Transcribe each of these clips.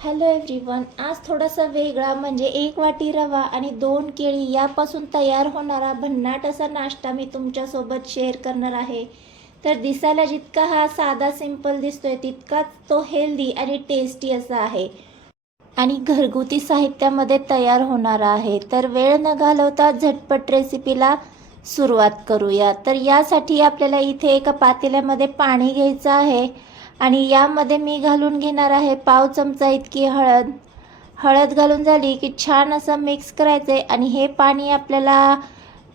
Hello everyone आज थोडासा वेगळा म्हणजे एक वाटी रवा आणि दोन केळी यापासून तयार होणारा भन्नाट असा नाश्ता मी तुमच्यासोबत शेअर करणार आहे. तर दिसायला जितका हा साधा सिंपल दिसतोय तितकाच तो हेल्दी आणि टेस्टी असा आहे. आणि घरगुती साहित्यामध्ये तयार होणारा आहे. तर वेळ न घालवता झटपट रेसिपीला सुरुवात करूया. तर यासाठी आपल्याला इथे एका पातेल्यामध्ये पाणी घ्यायचं आहे. आणि यामध्ये मी घालून घेणार आहे पाव चमचा इतकी हळद. हळद घालून झाली की छान असं मिक्स करायचं आहे आणि हे पाणी आपल्याला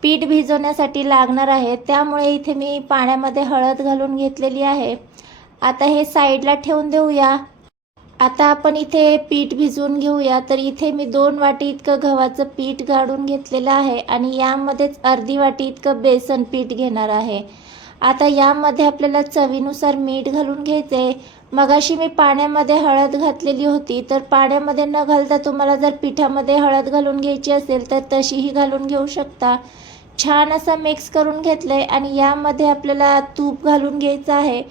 पीठ भिजवण्यासाठी लागणार आहे. त्यामुळे इथे मी पाण्यामध्ये हळद घालून घेतलेली आहे. आता हे साईडला ठेवून देऊया. आता आपण इथे पीठ भिजवून घेऊया. तर इथे मी दोन वाटी इतकं गव्हाचं पीठ गाळून घेतलेलं आहे आणि यामध्येच अर्धी वाटी इतकं बेसन पीठ घेणार आहे. आता यामध्ये आपल्याला चवीनुसार मीठ घालून घ्यायचं आहे मगाशी मी पाण्यामध्ये हळद घातलेली होती तर पाण्यामध्ये न घालता तुम्हाला जर पिठामध्ये हळद घालून घ्यायची असेल तर तशीही घालून घेऊ शकता. छान असं मिक्स करून घेतलं आहे आणि यामध्ये आपल्याला तूप घालून घ्यायचं आहे.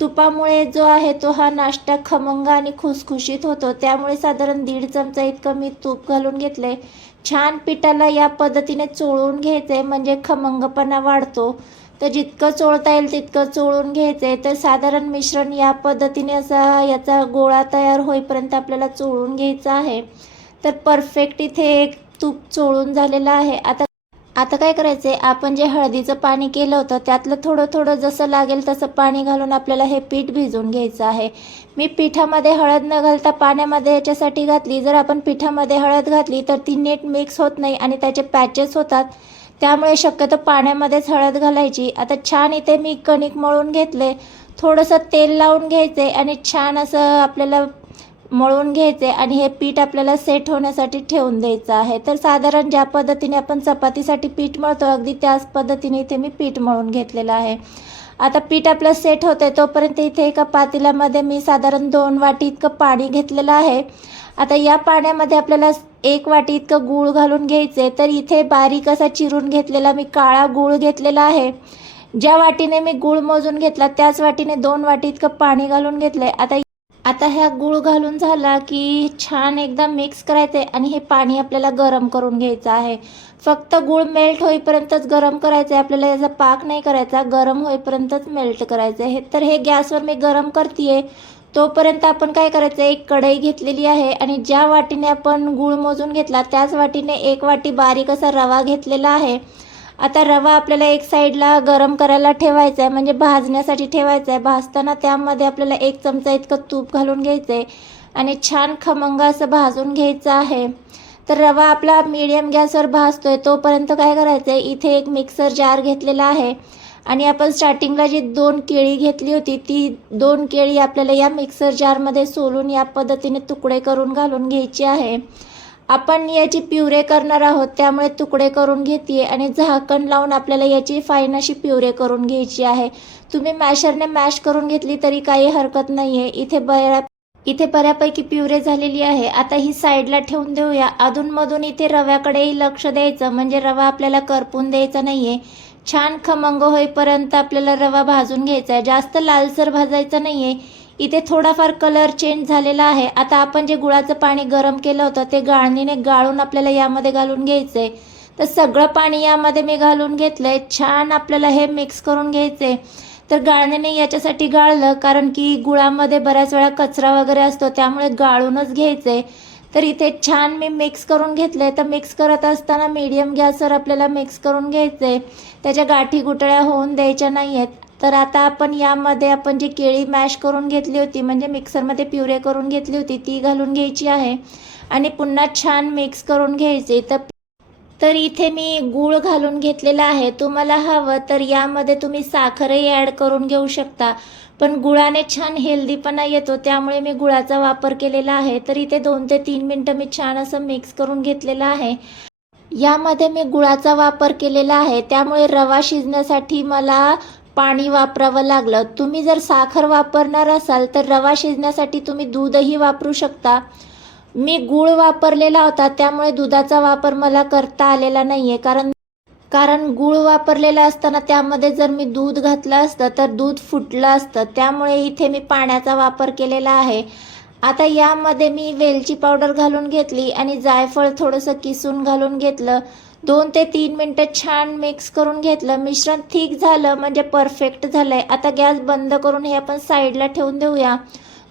तुपामुळे जो आहे तो हा नाश्ता खमंग आणि खुसखुशीत होतो. त्यामुळे साधारण दीड चमचा इतकं मी तूप घालून घेतलं आहे छान पिठाला या पद्धतीने चोळून घ्यायचं आहे म्हणजे खमंगपणा वाढतो. तर जितकं चोळता येईल तितकं चोळून घ्यायचं आहे तर साधारण मिश्रण या पद्धतीने असा याचा गोळा तयार होईपर्यंत आपल्याला चोळून घ्यायचं आहे. तर परफेक्ट इथे एक तूप चोळून झालेलं आहे. आता आता काय करायचं आहे आपण जे हळदीचं पाणी केलं होतं त्यातलं थोडं थोडं जसं लागेल तसं पाणी घालून आपल्याला हे पीठ भिजवून घ्यायचं आहे. मी पिठामध्ये हळद न घालता पाण्यामध्ये याच्यासाठी घातली. जर आपण पिठामध्ये हळद घातली तर ती नीट मिक्स होत नाही आणि त्याचे पॅचेस होतात. त्यामुळे शक्यतो पाण्यामध्येच हळद घालायची. आता छान इथे मी कणिक मळून घेतले. थोडंसं तेल लावून घ्यायचे आणि छान असं आपल्याला मळून घ्यायचे आणि हे पीठ आपल्याला सेट होण्यासाठी ठेवून द्यायचं आहे. तर साधारण ज्या पद्धतीने आपण चपातीसाठी पीठ मळतो अगदी त्याच पद्धतीने इथे मी पीठ मळून घेतलेलं आहे. आता पीठ आपलं सेट होते तोपर्यंत इथे एका पातेल्यामध्ये मी साधारण दोन वाटी इतकं पाणी घेतलेलं आहे. आता या पाण्यामध्ये आपल्याला एक वाटी इतकं गूळ घालून घ्यायचे तर इथे बारीक असा चिरून घेतलेला मी काळा गूळ घेतलेला आहे. ज्या वाटीने मी गूळ मोजून घेतला त्याच वाटीने दोन वाटी इतकं पाणी घालून घेतलंय. आता आता ह्या गूळ घालून झाला की छान एकदा मिक्स करायचं आहे आणि हे पाणी आपल्याला गरम करून घ्यायचं आहे. फक्त गूळ मेल्ट होईपर्यंतच गरम करायचं आहे आपल्याला याचा पाक नाही करायचा गरम होईपर्यंतच मेल्ट करायचं आहे तर हे गॅसवर मी गरम करते तोपर्यंत आपण काय करायचं? एक कढई घेतलेली आहे आणि ज्या वाटीने आपण गूळ मोजून घेतला त्याच वाटीने एक वाटी बारीक असा रवा घेतलेला आहे. आता रवा आपल्याला एक साईडला गरम करायला ठेवायचा आहे म्हणजे भाजण्यासाठी ठेवायचा आहे भाजताना त्यामध्ये आपल्याला एक चमचा इतकं तूप घालून घ्यायचं आहे आणि छान खमंग असं भाजून घ्यायचं आहे. तर रवा आपला मीडियम गॅसवर भाजतोय तोपर्यंत काय करायचं आहे इथे एक मिक्सर जार घेतलेला आहे. आणि आपण स्टार्टिंगला जी दोन केळी घेतली होती ती दोन केळी आपल्याला या मिक्सर जारमध्ये सोलून या पद्धतीने तुकडे करून घालून घ्यायची आहे. आपण याची प्युरे करणार आहोत त्यामुळे तुकडे करून घेते आणि झाकण लावून आपल्याला याची फाईन अशी प्युरे करून घ्यायची आहे. तुम्ही मॅशरने मॅश करून घेतली तरी काही हरकत नाही आहे इथे बऱ्या इथे बऱ्यापैकी प्युरे झालेली आहे. आता ही साईडला ठेवून देऊया. अधूनमधून इथे रव्याकडेही लक्ष द्यायचं म्हणजे रवा आपल्याला करपून द्यायचा नाही आहे छान खमंग होईपर्यंत आपल्याला रवा भाजून घ्यायचा आहे. जास्त लालसर भाजायचा नाही आहे इथे थोडाफार कलर चेंज झालेला आहे. आता आपण जे गुळाचं पाणी गरम केलं होतं ते गाळणीने गाळून आपल्याला यामध्ये घालून घ्यायचं आहे तर सगळं पाणी यामध्ये मी घालून घेतलं आहे छान आपल्याला हे मिक्स करून घ्यायचं आहे तर गाळणीने याच्यासाठी गाळलं कारण की गुळामध्ये बऱ्याच वेळा कचरा वगैरे असतो त्यामुळे गाळूनच घ्यायचं आहे तर इथे छान मी मिक्स करून घेतले तर मिक्स करत असताना मीडियम गॅसवर आपल्याला मिक्स करून घ्यायचं आहे त्याच्या गाठी गुटळ्या होऊन द्यायच्या नाही आहेत तर आता आपण यामध्ये आपण जी केळी मॅश करून घेतली होती म्हणजे मिक्सरमध्ये प्युरे करून घेतली होती ती घालून घ्यायची आहे. आणि पुन्हा छान मिक्स करून घ्यायची. तर तर इथे मी गूळ घालून घेतलेला आहे. तुम्हाला हवं तर यामध्ये तुम्ही साखरही ॲड करून घेऊ शकता. पण गुळाने छान हेल्दीपणा येतो त्यामुळे मी गुळाचा वापर केलेला आहे. तर इथे दोन ते तीन मिनटं मी छान असं मिक्स करून घेतलेलं आहे. यामध्ये मी गुळाचा वापर केलेला आहे. त्यामुळे रवा शिजण्यासाठी मला पाणी वापरावं लागलं. तुम्ही जर साखर वापरणार असाल तर रवा शिजण्यासाठी तुम्ही दूधही वापरू शकता. मी गूळ वापरलेला होता त्यामुळे दुधाचा वापर मला करता आलेला नाही आहे कारण कारण गूळ वापरलेला असताना त्यामध्ये जर मी दूध घातलं असतं तर दूध फुटलं असतं. त्यामुळे इथे मी पाण्याचा वापर केलेला आहे. आता यामध्ये मी वेलची पावडर घालून घेतली आणि जायफळ थोडंसं किसून घालून घेतलं. दोन ते तीन मिनटं छान मिक्स करून घेतलं. मिश्रण थिक झालं म्हणजे परफेक्ट झालं आहे आता गॅस बंद करून हे आपण साईडला ठेवून देऊया.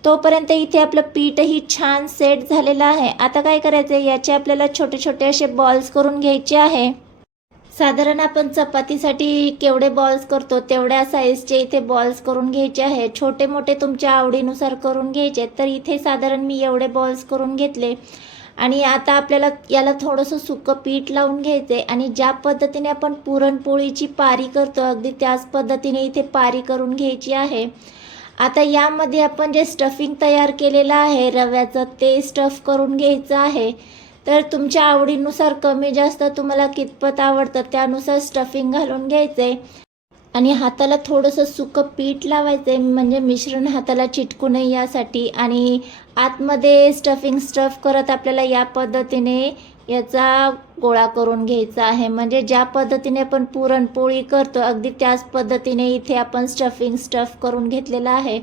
तोपर्यंत इथे आपलं पीठही छान सेट झालेलं आहे. आता काय करायचं आहे याचे आपल्याला छोटे छोटे असे बॉल्स करून घ्यायचे आहे. साधारण आपण चपातीसाठी केवढे बॉल्स करतो तेवढ्या साईजचे इथे बॉल्स करून घ्यायचे आहे. छोटे मोठे तुमच्या आवडीनुसार करून घ्यायचे तर इथे साधारण मी एवढे बॉल्स करून घेतले. आणि आता आपल्याला याला थोडंसं सुकं पीठ लावून घ्यायचे आणि ज्या पद्धतीने आपण पुरणपोळीची पारी करतो अगदी त्याच पद्धतीने इथे पारी करून घ्यायची आहे. आता यामध्ये आपण जे स्टफिंग तयार केलेलं आहे रव्याचं ते स्टफ करून घ्यायचं आहे. तर तुमच्या आवडीनुसार कमी जास्त तुम्हाला कितपत आवडतं त्यानुसार स्टफिंग घालून घ्यायचे आणि हाताला थोडंसं सुकं पीठ लावायचं आहे म्हणजे मिश्रण हाताला चिटकू नये यासाठी. आणि आतमध्ये स्टफिंग स्टफ करत आपल्याला या पद्धतीने याचा गोळा करून घ्यायचा आहे. म्हणजे ज्या पद्धतीने आपण पुरणपोळी करतो अगदी त्याच पद्धतीने इथे आपण स्टफिंग स्टफ करून घेतलेलं आहे.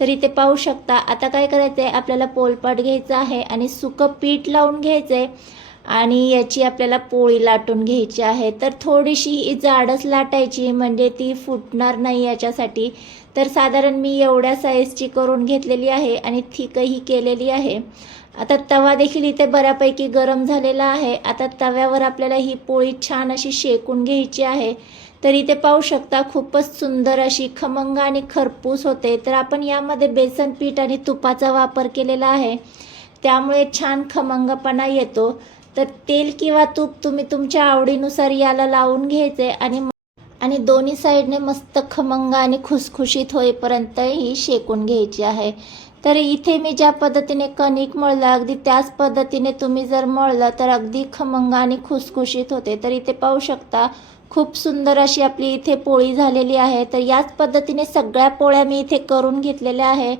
तर इथे पाहू शकता. आता काय करायचं आहे आपल्याला पोलपाट घ्यायचं आहे आणि सुकं पीठ लावून घ्यायचं आहे आणि याची आपल्याला पोळी लाटून घ्यायची आहे. तर थोडीशी ही जाडच लाटायची म्हणजे ती फुटणार नाही याच्यासाठी. तर साधारण मी एवढ्या साईजची करून घेतलेली आहे आणि थिकही केलेली आहे. आता तवा देखील इथे बऱ्यापैकी गरम झालेला आहे. आता तव्यावर आपल्याला ही पोळी छान अशी शेकून घ्यायची आहे. तर इथे पाहू शकता खूपच सुंदर अशी खमंग आणि खरपूस होते. तर आपण यामध्ये बेसन पीठ आणि तुपाचा वापर केलेला आहे. त्यामुळे छान खमंगपणा येतो. तर तेल किंवा तूप तुम्ही तुमच्या आवडीनुसार याला लावून घ्यायचे आणि आणि दोन्ही साईडने मस्त खमंग आणि खुसखुशीत होईपर्यंत ही शेकून घ्यायची आहे. तर इथे मी ज्या पद्धतीने कणिक मळलं अगदी त्याच पद्धतीने तुम्ही जर मळलं तर अगदी खमंग आणि खुसखुशीत होते. तर इथे पाहू शकता खूप सुंदर अशी आपली इथे पोळी झालेली आहे. तर याच पद्धतीने सगळ्या पोळ्या मी इथे करून घेतलेल्या आहे.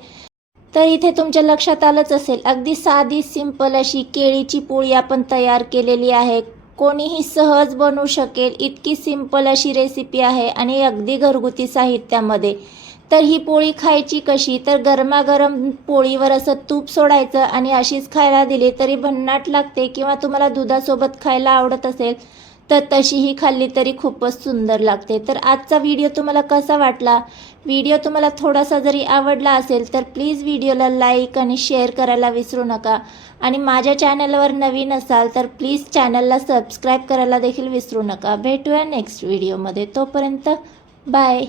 तर इथे तुमच्या लक्षात आलंच असेल अगदी साधी सिंपल अशी केळीची पोळी आपण तयार केलेली आहे. कोणीही सहज बनवू शकेल इतकी सिंपल अशी रेसिपी आहे आणि अगदी घरगुती साहित्यामध्ये. तर ही पोळी खायची कशी? तर गरमागरम पोळीवर असं तूप सोडायचं आणि अशीच खायला दिली तरी भन्नाट लागते किंवा तुम्हाला दुधासोबत खायला आवडत असेल तर तशीही खाल्ली तरी खूपच सुंदर लागते. तर आजचा व्हिडिओ तुम्हाला कसा वाटला? व्हिडिओ तुम्हाला थोडासा जरी आवडला असेल तर प्लीज व्हिडिओला लाईक आणि शेअर करायला विसरू नका. आणि माझ्या चॅनलवर नवीन असाल तर प्लीज चॅनलला सबस्क्राईब करायला देखील विसरू नका. भेटूया नेक्स्ट व्हिडिओमध्ये. तोपर्यंत बाय.